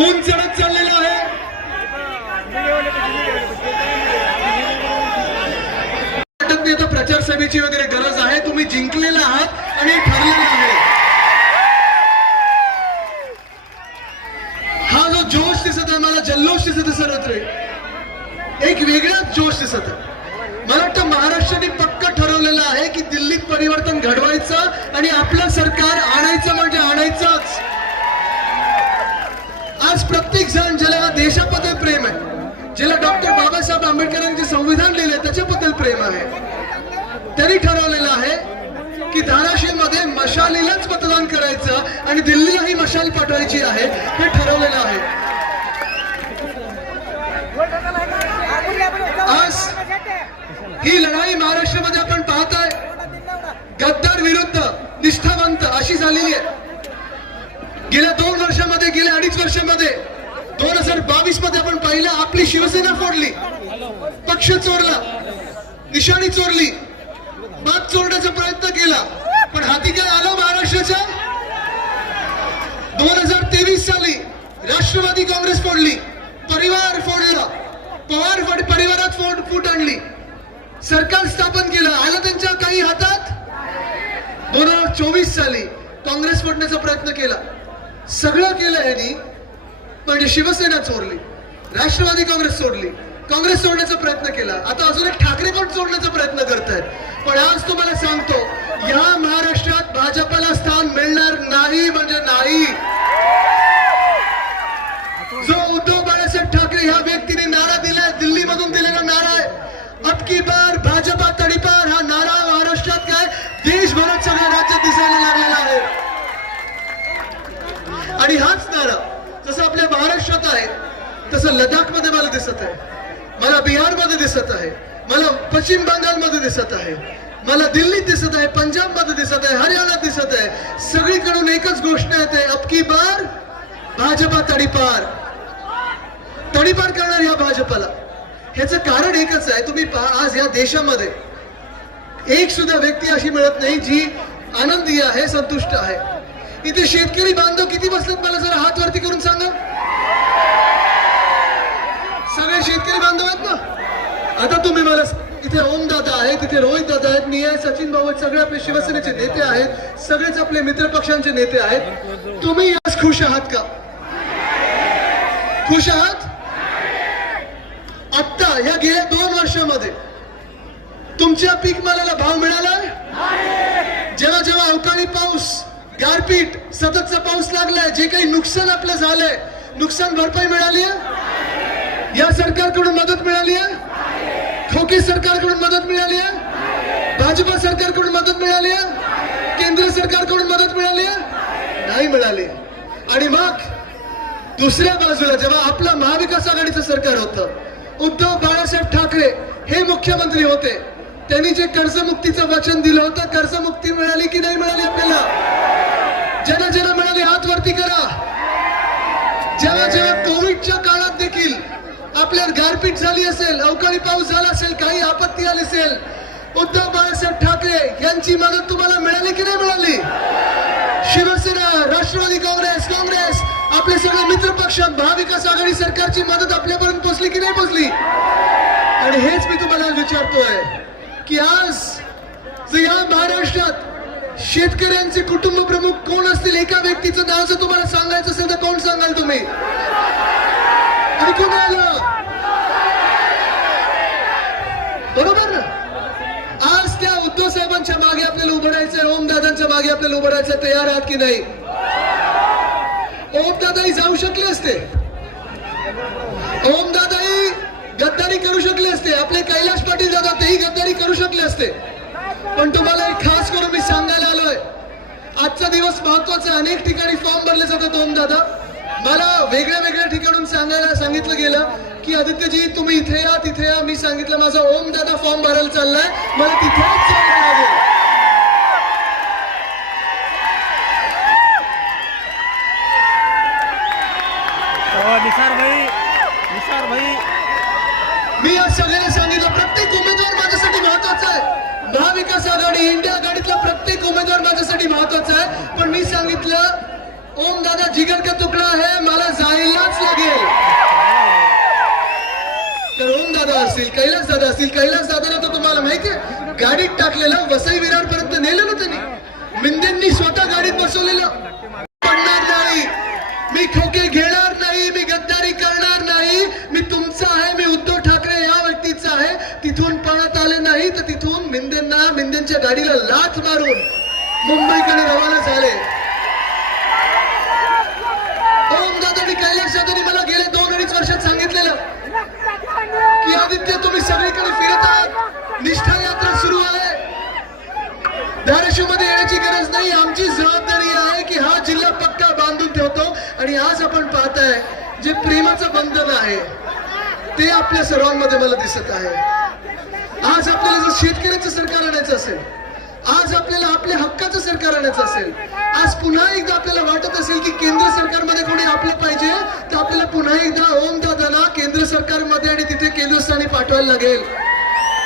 ऊन चढत चाललेला आहे. प्रचार सभेची वगैरे गरज आहे. तुम्ही जिंकलेला आहात आणि ठरलेला आहे. हा जो जोश दिसत आहे मला जल्लोष दिसत आहे सर्वत्र एक वेगळाच जोश दिसत आहे. मला वाटतं महाराष्ट्राने पक्क ठरवलेलं आहे की दिल्लीत परिवर्तन घडवायचं आणि आपलं सरकार आणायचं म्हणजे आणायचंच. आज प्रत्येक जण ज्याला देशाबद्दल प्रेम आहे ज्याला डॉक्टर बाबासाहेब आंबेडकरांनी जे संविधान लिहिले त्याच्याबद्दल प्रेम आहे. त्यांनी ठरवलेलं आहे की धाराशिवमध्ये मशालीलाच मतदान करायचं आणि दिल्लीलाही मशाल पाठवायची आहे हे ठरवलेलं आहे. आज ही लढाई महाराष्ट्रामध्ये आपण पाहत आहे गद्दार विरुद्ध निष्ठावंत अशी झालेली आहे. वर्षामध्ये गेल्या अडीच वर्षामध्ये दोन हजार बावीसमध्ये आपण पाहिलं आपली शिवसेना फोडली. पक्ष चोरला निशाणी चोरली बात चोरण्याचा प्रयत्न केला पण हाती काय आलं महाराष्ट्राच्या दोन हजार तेवीस साली राष्ट्रवादी काँग्रेस फोडली परिवार फोडला पवार परिवारात फोड फूट आणली. सरकार स्थापन केलं आलं त्यांच्या काही हातात? दोन हजार चोवीस साली काँग्रेस फोडण्याचा प्रयत्न केला. सगळं केलं यांनी पण शिवसेना चोरली राष्ट्रवादी काँग्रेस सोडली. काँग्रेस सोडण्याचा प्रयत्न केला. आता अजून एक ठाकरे पण सोडण्याचा प्रयत्न करतायत. पण आज तुम्हाला सांगतो या महाराष्ट्रात भाजपला स्थान मिळणार नाही म्हणजे नाही. जो उद्धव बाळासाहेब ठाकरे ह्या व्यक्तीने नारा दिलाय दिल्लीमधून दिलेला नारा आहे. अब की बार भाजपा तडीपार हा नारा महाराष्ट्रात काय देशभरात सगळ्या राज्यात दिसायला लागलेला आहे आणि हाच नारा जसं आपल्या महाराष्ट्रात आहे तसं लडाखमध्ये मला दिसत आहे. मला बिहारमध्ये दिसत आहे. मला पश्चिम बंगाल मध्ये दिसत आहे. मला दिल्लीत दिसत आहे पंजाबमध्ये दिसत आहे हरियाणात दिसत आहे. सगळीकडून एकच गोष्ट येते अबकी बार भाजपा तडीपार. तडीपार करणार या भाजपला. ह्याचं कारण एकच आहे तुम्ही पहा आज या देशामध्ये एक सुद्धा व्यक्ती अशी मिळत नाही जी आनंदी आहे संतुष्ट आहे. इथे शेतकरी बांधव किती बसलेत मला जरा हात वरती करून सांगा. सगळे शेतकरी बांधव आहेत ना? आता तुम्ही मला इथे ओम दादा आहेत तिथे रोहित दादा आहेत मी आहे सचिन भाऊ सगळे आपले शिवसेनेचे नेते आहेत सगळेच आपले मित्र पक्षांचे नेते आहेत. तुम्ही आज खुश आहात का? खुश आहात? आत्ता या गेल्या दोन वर्षामध्ये तुमच्या पीक मालाला भाव मिळाला जेव्हा जेव्हा अवकाळी पाऊस गारपीट सततचा पाऊस लागलाय जे काही नुकसान आपलं झालंय नुकसान भरपाई मिळाली आहे? या सरकारकडून मदत मिळाली आहे? खोकी सरकारकडून मदत मिळाली आहे? भाजपा सरकारकडून मदत मिळाली आहे? केंद्र सरकारकडून मदत मिळाली आहे? नाही मिळाली. आणि मग दुसऱ्या बाजूला जेव्हा आपलं महाविकास आघाडीचं सरकार होतं उद्धव बाळासाहेब ठाकरे हे मुख्यमंत्री होते. त्यांनी जे कर्जमुक्तीचं वचन दिलं होतं कर्जमुक्ती मिळाली की नाही मिळाली आपल्याला? ज्यांना ज्यांना मिळाली हात वरती करा. जेव्हा जेव्हा कोविडच्या काळात देखील आपल्यात गारपीट झाली असेल अवकाळी पाऊस झाला असेल काही आपत्ती आली असेल उद्धव बाळासाहेब ठाकरे यांची मदत तुम्हाला मिळाली की नाही मिळाली? शिवसेना राष्ट्रवादी काँग्रेस काँग्रेस आपले सगळे मित्र पक्ष महाविकास आघाडी सरकारची मदत आपल्यापर्यंत पोहोचली की नाही पोहोचली? आणि हेच मी तुम्हाला विचारतोय. की आज जर या महाराष्ट्रात शेतकऱ्यांचे कुटुंब प्रमुख कोण असतील एका व्यक्तीचं नाव जर तुम्हाला सांगायचं असेल तर कोण सांगाल तुम्ही? ऐकून आलं? बरोबर? ना आज त्या उद्धव साहेबांच्या मागे आपल्याला उभं राहायचंय ओम दादांच्या मागे आपल्याला उभडायचं तयार आहात की नाही? ओम दादाही जाऊ शकले असते. ओम दादाही गद्दारी करू शकले असते. आपले कैलाश करू शकले असते. पण तुम्हाला एक खास करून मी सांगायला आलोय. आजचा दिवस महत्त्वाचा. अनेक ठिकाणी फॉर्म भरले जातात ओम दादा. मला वेगळ्या वेगळ्या ठिकाणून सांगायला सांगितलं गेलं की आदित्यजी तुम्ही इथे या तिथे या. मी सांगितलं माझा ओम दादा फॉर्म भरायला चाललाय. मला तिथेच जायला लागेल निसार भाई निसार भाई मी आज सगळ्यांना सांगितलं प्रत्येक उमेदवार आणि इंडिया आघाडीतला प्रत्येक उमेदवार माझ्यासाठी महत्त्वाचा आहे. पण मी सांगितलं ओम दादा जिगर का तुकडा आहे मला जायलाच लागेल. तर ओम दादा असतील कैलास दादा असतील कैलास दादाला तर तुम्हाला माहितीये गाडीत टाकलेलं वसई विरार पर्यंत नेलं ना त्यांनी. मिंदेंनी स्वतः गाडीत बसवलेलं. लाथ मुंबईकडे रवाना झाले. ओम मला गेले दोन अडीच वर्षात सांगितलेलं की आदित्य तुम्ही सगळीकडे फिरत आहात. निष्ठा यात्रा सुरू आहे. धाराशिवमध्ये येण्याची गरज नाही. आमची जबाबदारी आहे की हा जिल्हा पक्का बांधून ठेवतो. आणि आज आपण पाहताय जे प्रेमाचं बंधन आहे ते आपल्या सर्वांमध्ये मला दिसत आहे. आज आपल्याला जर शेतकऱ्याचं सरकार आणायचं असेल आज आपल्याला आपल्या हक्काचं सरकार आणायचं असेल आज पुन्हा एकदा आपल्याला वाटत असेल की केंद्र सरकारमध्ये कोणी आपलं पाहिजे तर आपल्याला पुन्हा एकदा ओम दादाला केंद्र सरकारमध्ये आणि तिथे केंद्रस्थानी पाठवायला लागेल.